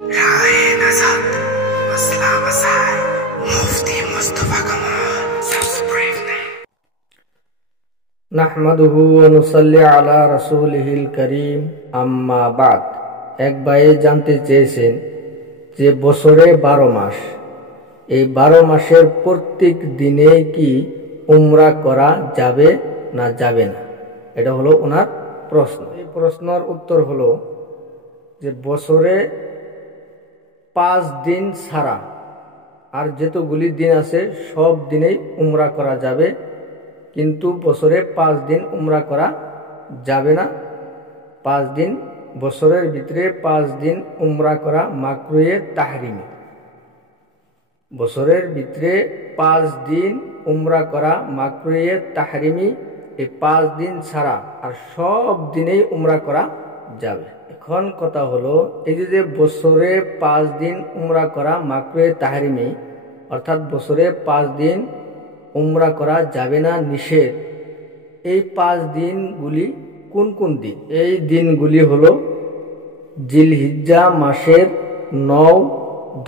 রায়ে নাজাত মাসলা মাসায় মুফতি মুস্তাফা কামাল সাবস্ক্রাইব নেই। নাহমাদুহু ওয়া নুসাল্লি আলা রাসূলিহিল কারীম, আম্মা বাদ। এক ভাই জানতে চেয়েছেন যে বছরে 12 মাস, এই 12 মাসের প্রত্যেক দিনে কি উমরা করা যাবে না যাবে না, এটা হলো ওনার প্রশ্ন। এই প্রশ্নের উত্তর হলো যে বছরে 5 দিন ছাড়া আর যতগুলি দিন আছে সব দিনেই উমরা করা যাবে, কিন্তু বছরে 5 দিন উমরা করা যাবে না। 5 দিন, বছরের ভিতরে 5 দিন উমরা করা মাকরুহে তাহরিমি। বছরের ভিতরে 5 দিন উমরা করা মাকরুহে তাহরিমি। এই 5 দিন ছাড়া আর সব দিনেই উমরা করা যাবে। এখন কথা হলো, এই যে বছরে 5 দিন উমরা করা মাকরুহে তাহরিমি, অর্থাৎ বছরে 5 দিন উমরা করা যাবে না, নিষেধ। এই 5 দিনগুলি কোন কোন দিন? এই দিনগুলি হলো জিলহিজ্জা মাসের 9,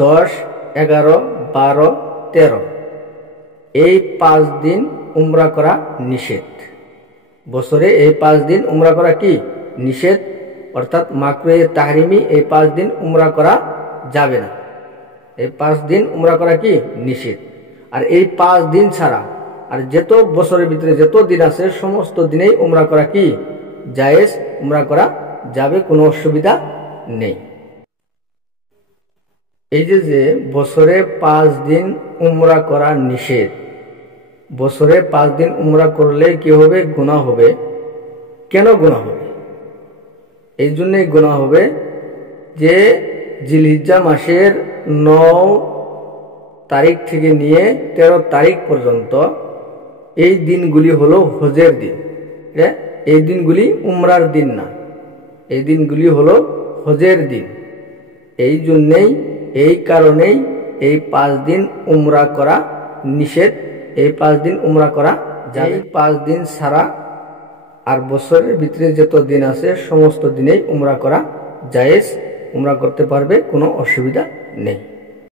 10, 11, 12, 13। এই 5 দিন উমরা করা নিষেধ। বছরে এই 5 দিন উমরা করা কি নিষেধ, অর্থাৎ মাকরুহে তাহরিমি। এই 5 দিন উমরা করা যাবে না, এই 5 দিন উমরা করা কি নিষেধ। আর এই 5 দিন ছাড়া আর যত বছরের ভিতরে যত দিন আছে সমস্ত দিনেই উমরা করা কি জায়েজ, উমরা করা যাবে, কোনো অসুবিধা নেই। এই যে বছরে 5 দিন উমরা করা নিষেধ, বছরে 5 দিন উমরা করলে কি হবে? গুনাহ হবে। কেন গুনাহ হবে? এই জন্যই গুনাহ হবে যে জিলহিজ্জা মাসের 9 তারিখ থেকে নিয়ে 13 তারিখ পর্যন্ত এই দিনগুলি হলো হজের দিন। এই দিনগুলি উমরার দিন না, এই দিনগুলি হলো হজের দিন। এই জন্যেই, এই কারণেই এই 5 দিন উমরা করা নিষেধ। এই 5 দিন উমরা করা যাবে। 5 দিন ছাড়া আর বছরের ভিতরে যত দিন আছে সমস্ত দিনেই উমরা করা জায়েজ, উমরা করতে পারবে, কোনো অসুবিধা নেই।